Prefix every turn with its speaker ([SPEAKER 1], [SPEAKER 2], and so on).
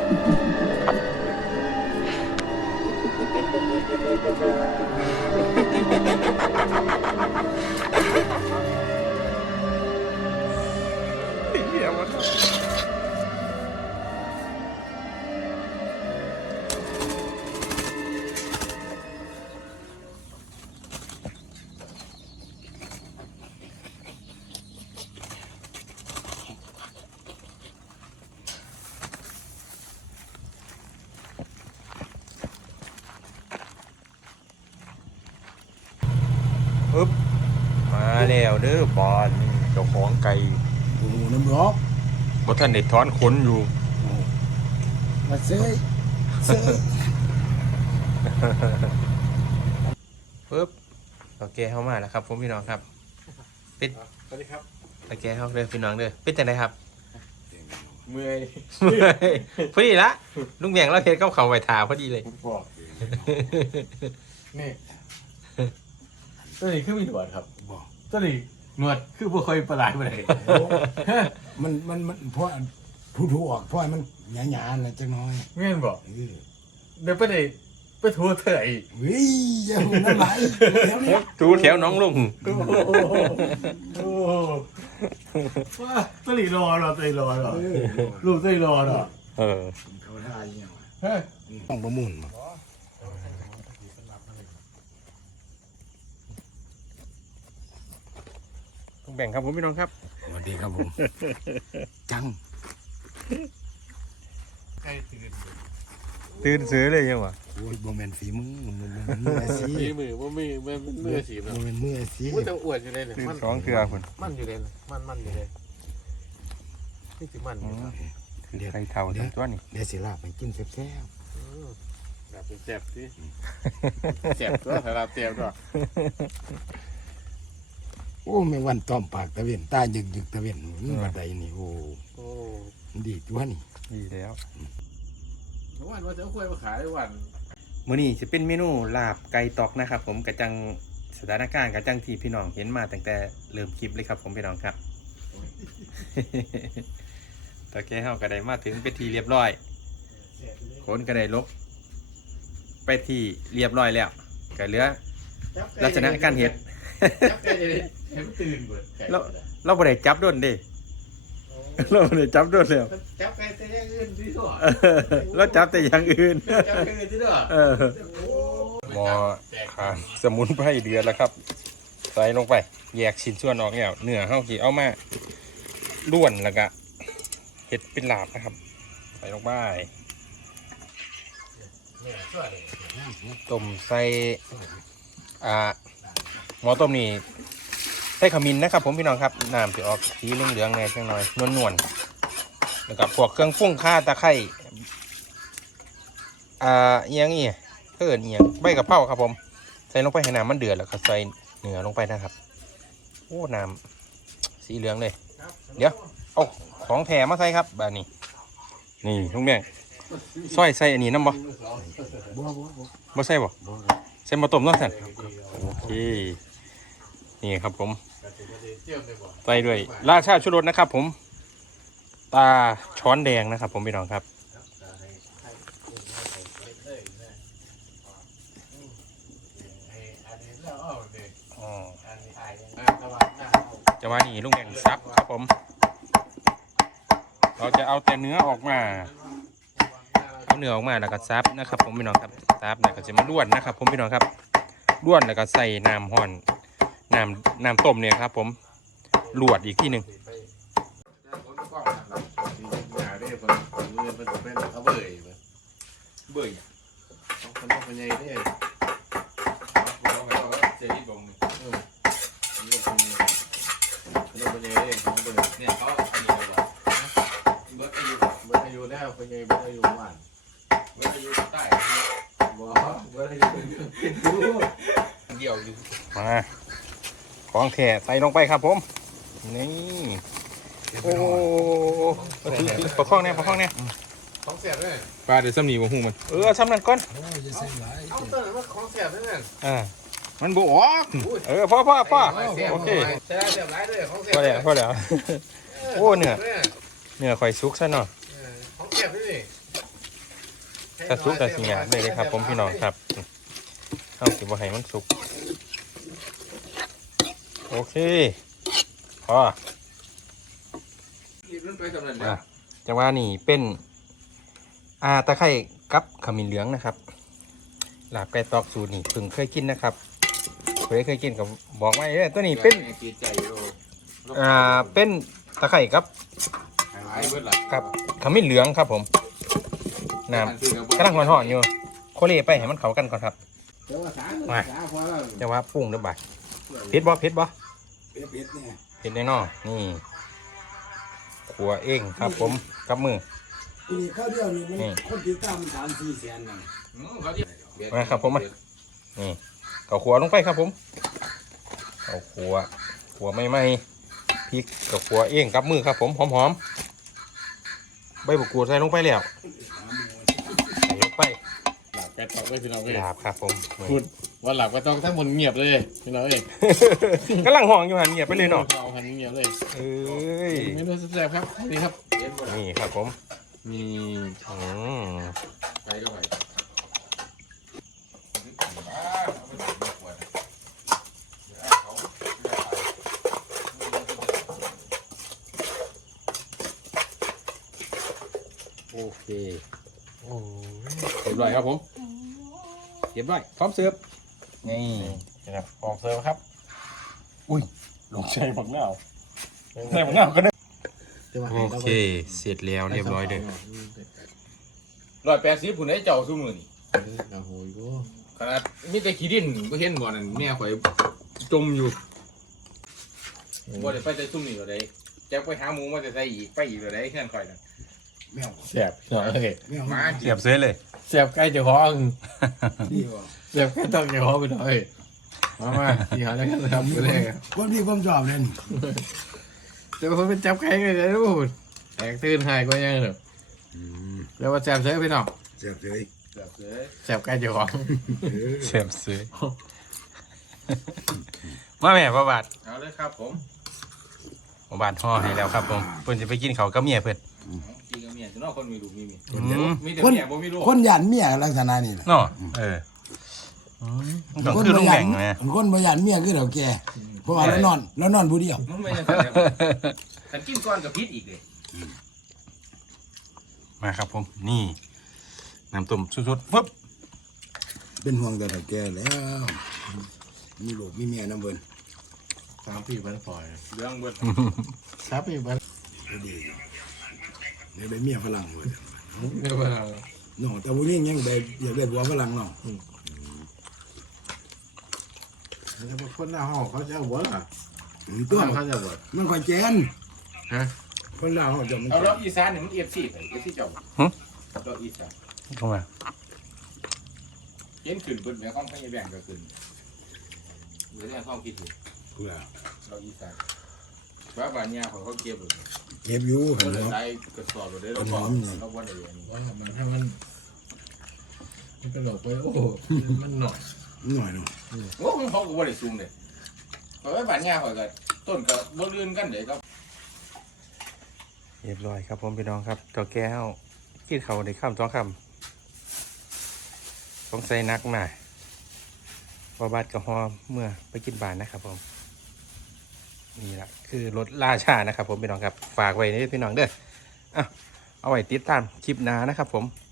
[SPEAKER 1] ปึ๊บมาแล้วเด้อบอลนี่เจ้าของไก่
[SPEAKER 2] โอ้น้ำร้อน
[SPEAKER 1] บ่ทันได้ถอนขนอยู่
[SPEAKER 2] มาเซ่เซ่
[SPEAKER 1] ปึ๊บโอเคเข้ามาแล้วครับผมพี่น้องครับปิด
[SPEAKER 3] สวัสดีครับ
[SPEAKER 1] โอเคเข้าเด้อพี่น้องเด้อปิดจังไดครับ
[SPEAKER 3] เมื่อย
[SPEAKER 1] พอดีละลุงแบงเราเฮ็ดกับเขาวไว้ทาพอดีเลย
[SPEAKER 3] ผมบอกนี่ตัวนี้คือมีหนวดครับ
[SPEAKER 2] บอก
[SPEAKER 3] ตัวนี้หนวดคือบ่ค่อยประหลาดปานใด
[SPEAKER 2] มันเพราะผู้ถูกออกเพราะมันหยาๆนะจังน้อย
[SPEAKER 3] แม่นบ่
[SPEAKER 2] เออ
[SPEAKER 3] เดี๋ยวไปได้ไปทัวร์เถอะไอ้
[SPEAKER 2] เฮ้ยอย่าหุ่นน้ำลายเดี๋ยวนี้
[SPEAKER 1] ตูแถวน้องลุง
[SPEAKER 3] โอ้ว่าตัวนี้รอเหรอตัวนี้รอเหรอ
[SPEAKER 2] เออ
[SPEAKER 3] ลูกตัวนี้รอเหรอ
[SPEAKER 1] เออ
[SPEAKER 2] เขาท่าอย่างเงี้ยว่ะ
[SPEAKER 3] เฮ้ย
[SPEAKER 2] ต้องประมูลมา
[SPEAKER 1] ลุงแบงครับผมพี่น้องครับ
[SPEAKER 2] สวัสดีครับผม จัง
[SPEAKER 3] ใกล้ตื่น
[SPEAKER 1] ตื่นซื้อเลยยังวะ
[SPEAKER 2] โอ้ยโมเมนต์ฝีมือมันมืออาชีพ
[SPEAKER 3] มีมือว่ามือมันมืออาชีพ
[SPEAKER 2] โม
[SPEAKER 3] เนาะ
[SPEAKER 2] เมนต์มืออาชีพ
[SPEAKER 3] มันจะอวดอยู่เลยเนี่ย
[SPEAKER 1] ตื่น
[SPEAKER 3] มัน
[SPEAKER 1] สองเทื่อคน
[SPEAKER 3] มันอยู่เลยมันอยู่เลยนี่สิมันอยู่ครับ
[SPEAKER 2] เดี๋ยว
[SPEAKER 1] ไก่เท่าทั้งตัวนี่
[SPEAKER 2] เดี๋ยวสิลาไปกินแซ่บ
[SPEAKER 3] แบบเป็นแจ็บสิแจ็บตัวสำหรับเจ็บตัว
[SPEAKER 2] ๆโอ้ไม่วันต้อมปากตะเวนตาหยึกตะเวนบัดใดนี่โอ้
[SPEAKER 3] โอ้
[SPEAKER 2] ดีตัวนี่
[SPEAKER 1] ดีแล้ว
[SPEAKER 3] วันว่าจะเอากล้วยมาขายวัน
[SPEAKER 1] มื้อนี้จะเป็นเมนูลาบไก่ตอกนะครับผมกระจังสถานการณ์กระจังที่พี่น้องเห็นมาตั้งแต่เริ่มคลิปเลยครับผมพี่น้องครับ ตะแกเฮาก็ได้มาถึงเป็นที่เรียบร้อยคนก็ได้ลบไปที่เรียบร้อยแล้วก็เหลือลักษณะการเฮ็ด
[SPEAKER 3] จับแกจะเห็นตื่นเบิด
[SPEAKER 1] เราบ่ได้จับโดนเด้ เราบ่ได้จับโดนแล้ว
[SPEAKER 3] จับแกจะยังอื่นที่สุด
[SPEAKER 1] เราจับแต่อย่างอื่น
[SPEAKER 3] จับแกที่สุด
[SPEAKER 1] หมอขาสมุนไพรเดือดแล้วครับใส่ลงไปแยกชิ้นส่วนออกแล้วเนื้อเฮาสิเอามาล้วนแล้วก็เฮ็ดเป็นลาบนะครับ ใส่ลงไปต้มใส่หม้อต้มนี่ใส่ขมิ้นนะครับผมพี่น้องครับน้ำจะออกสีเหลืองๆหน่อยจังหน่อยนวลๆแล้วก็พวกเครื่องปรุงข่าตะไคร้เอียงนี่เพิ่นเอียงใบกะเพราครับผมใส่ลงไปให้น้ำมันเดือดแล้วก็ใส่เนื้อลงไปนะครับโอ้น้ำสีเหลืองเลยเดี๋ยวเอาของแถมมาใส่ครับแบบนี้นี่ลุงแบงซอยใส่อันนี้น้ำบ่
[SPEAKER 2] บ่
[SPEAKER 1] บ่ใส่บ่ใส่มาต้มเนาะท่านโอเคนี่ครับผมใส่ด้วยราชาชูรสนะครับผมตาช้อนแดงนะครับผมพี่น้องครับจะมานี่ลุงแดงซับครับผมเราจะเอาแต่เนื้อออกมาเอาเนื้อออกมาแล้วก็ซับนะครับผมพี่น้องครับซับแล้วก็จะมาล้วนนะครับผมพี่น้องครับล้วนแล้วก็ใส่น้ำห่อนน้ำต้มเนี่ยครับผมลวดอีกที่หนึ่งเบื่อคนต้องเป็นยังไงเนี่ยเสียที่บ่งเนี่ยเขาอันนี้เลยว่าเบิร์ดอายุแล้วเป็นยังไงเบิร์ดอายุหวานเบิร์ดอายุใต้บ่เบิร์ดอายุเดี่ยวอยู่มาของแท้ใส่ลงไปครับผมนี่โอ้ประคองเนี่ย
[SPEAKER 3] ของเสียบเลย
[SPEAKER 1] ปลาเดี๋ยวซ้ำนี่บ่ฮู้มันซ้ำนั่นก่อน
[SPEAKER 2] โอ้ยอย่าใส่หลาย
[SPEAKER 3] เอาตัวนั้นมันของเสียบนั่น
[SPEAKER 1] มันบ่ออกพ่อโอเค
[SPEAKER 3] ใช่เสียบหลายเลยของเสียบ
[SPEAKER 1] พอแล้วโอ้เนื้อข่อยสุกซะหน่อย
[SPEAKER 3] ของเสียบนี่
[SPEAKER 4] ถ้าสุกก็สิหยาบเลยครับผมพี่น้องครับเอาสิบ่ให้มันสุกโอเคพอจังว่านี่เป็นตะไคร้กับขมิ้นเหลืองนะครับลาบไก่ตอกสูตรนี่เพิ่งเคยกินนะครับเคยกินกับบอกไว้เลยตัวนี้เป็นเป็นตะไคร้กับขมิ้นเหลืองครับผมน้ำกำลังห่อนๆอยู่โคเล่ไปให้มันเข้ากันก่อนครับมาจะว่าปรุงเด้อบ่ายเผ็ดบ่เผ็ดแน่นอนนี่ขัวเองครับผมกับมือ
[SPEAKER 2] ทีนี้ข้าวเดียวนี่มันคนติดตามมัน3-4 แสนนั่น
[SPEAKER 4] มาครับผมมานี่ข้าวขัวลงไปครับผมข้าวขัวไม่พริกกับขัวเองกับมือครับผมหอมใบบุกกูดใส่ลงไปแล้วใส่ลงไป
[SPEAKER 3] หลับแกตอกได้พี่น้องเอ้ย
[SPEAKER 4] ลาบครับผม
[SPEAKER 3] พูดว่าหลับก็ต้องทั้งหมดเงียบเลยพี่น้องเอ้ย
[SPEAKER 4] กำลังห่องอยู่หันเงียบไปเลยเนาะ
[SPEAKER 3] เอาหันเงียบเลย
[SPEAKER 4] เอ้ย
[SPEAKER 3] เมนูแซ่บๆครับนี่ครับ
[SPEAKER 4] นี่ครับผม
[SPEAKER 3] มี
[SPEAKER 4] อืม
[SPEAKER 1] ไปก็ไป
[SPEAKER 4] โอเคโอ้เรียบร้อยครับผมเรียบร้อยพร้อมเสิร์ฟนี่
[SPEAKER 3] นี่นะฟองเสิร์ฟครับอุ้ยลงใจหมักหน้าใส่หมักหน้าก็ได้
[SPEAKER 4] โอเคเสร็จแล้วเรียบร้อยเด้อ
[SPEAKER 1] 180ผู้ใดเจ้าซุมื้อนี่
[SPEAKER 3] โอ้โห
[SPEAKER 1] ขนาดมีแต่ขี้ดินบ่เห็นบ่นั่นแม่ข่อยจมอยู่บ่ได้ไปแต่ซุ่มนี่บ่ได้แจ็คไปหาหมูมาแต่ใส่อีกไปอีกบ่ได้เฮือนข่อยนั่น
[SPEAKER 2] แมว
[SPEAKER 3] แซ่บพี่น้องเอ้ย
[SPEAKER 2] แมว
[SPEAKER 1] มา
[SPEAKER 4] เสียบเสื้อเลย
[SPEAKER 3] แซ่บใกล้จะห้อง
[SPEAKER 2] ดีบ่
[SPEAKER 3] แซ่บใกล้ต้องจะห้องพี่น้องเอ้ยมาที่หาแล้วกันครับไปเลย
[SPEAKER 2] คนที่ผมชอบเลยนี่
[SPEAKER 3] แต่คนเป็นจับใครกันเลยรู้แตกตื่นหายก็ยังเหรอแล้วว่าแซ่บเฉยพี่น้อง
[SPEAKER 2] เสียบเลย
[SPEAKER 1] แบบเด้อ
[SPEAKER 3] แซ่บใกล้จะห้อง
[SPEAKER 4] เสียบเสื้อมาแม่ประบาท
[SPEAKER 1] เอาเลยครับผม
[SPEAKER 4] ประบาทห่อให้แล้วครับผมเพิ่นจะไปกินเขาวกับเมียเพิ่น
[SPEAKER 1] กินกับเมียสิเนาะคนมีลูกมีเมีย
[SPEAKER 4] อืม
[SPEAKER 1] มีแต่
[SPEAKER 2] คน
[SPEAKER 1] เมียบ่มีลูก
[SPEAKER 2] คนหยันเมียลักษณะนี่นะ
[SPEAKER 4] เนาะก็คือลุงแบ่งไง
[SPEAKER 2] คนบ่หยันเมียคือเฒ่าแก่เพราะว่าเรานอนผู้เดียว
[SPEAKER 1] มันไม่ได้แซ่บคันกินก่อนก็ผิดอีกเด้
[SPEAKER 4] มาครับผมนี่น้ำต้มสุดๆปึ๊บ
[SPEAKER 2] เป็นห่วงแต่เฒ่าแก่แล้วมีลูกมีเมียนำเบิ่น
[SPEAKER 3] 3 ปีมันปล่อย
[SPEAKER 1] เรื่องเบิด
[SPEAKER 3] 3 ปีมัน
[SPEAKER 2] ก็ดีได้เมียฝรั่งเบิ่น
[SPEAKER 3] เรียกว่า
[SPEAKER 2] น้องแต่ผู้หญิงยังได้อยากได้ผัวฝรั่งเนาะ
[SPEAKER 3] แล้วคนหน้าห้องเขาจะหัวล่ะ
[SPEAKER 2] ตัว
[SPEAKER 3] เขาจะหัว
[SPEAKER 2] มันค่อยแจน
[SPEAKER 3] ฮะ
[SPEAKER 2] คนลาวเขาจะมัน
[SPEAKER 1] เอารอบอีสานนี่มัน FC ไป FC เจ้ารอบอีสาน
[SPEAKER 4] เข้ามา
[SPEAKER 1] เห็นขึ้นเบิดแม่ของพญาแบงก็ขึ้นเหลือแต่ท้องคิดอยู่
[SPEAKER 2] เพื่อ
[SPEAKER 1] รอบอีสานว่าบ้านยาของเขาเก็บเลย
[SPEAKER 2] เก็บอยู่
[SPEAKER 1] เขา
[SPEAKER 2] หั่น
[SPEAKER 1] เลย
[SPEAKER 2] เนาะ
[SPEAKER 1] ใส่กระสอบเลยแล้วก็เขาบ่ได้อย่างนี้
[SPEAKER 3] ว่ามันให้มันกระโดดไปโอ้มันหน่อย
[SPEAKER 2] หน่อยเนาะ
[SPEAKER 1] โอ้ของเขาก็บ่ได้สูงเลยเพราะว่าบ้านยาเขาก็ต้นก็บ่ลื่นกันเด้ครับ
[SPEAKER 4] เรียบร้อยครับผมพี่น้องครับตัวแก้วกินเขาได้ข้าม2 คำต้องใส่นักมาว่าบาดกับฮอเมื่อไปกินบานนะครับผมนี่แหละคือรถราชานะครับผมพี่น้องครับฝากไว้ในพี่น้องเด้อเอาไว้ติดตามคลิปหน้านะครับผม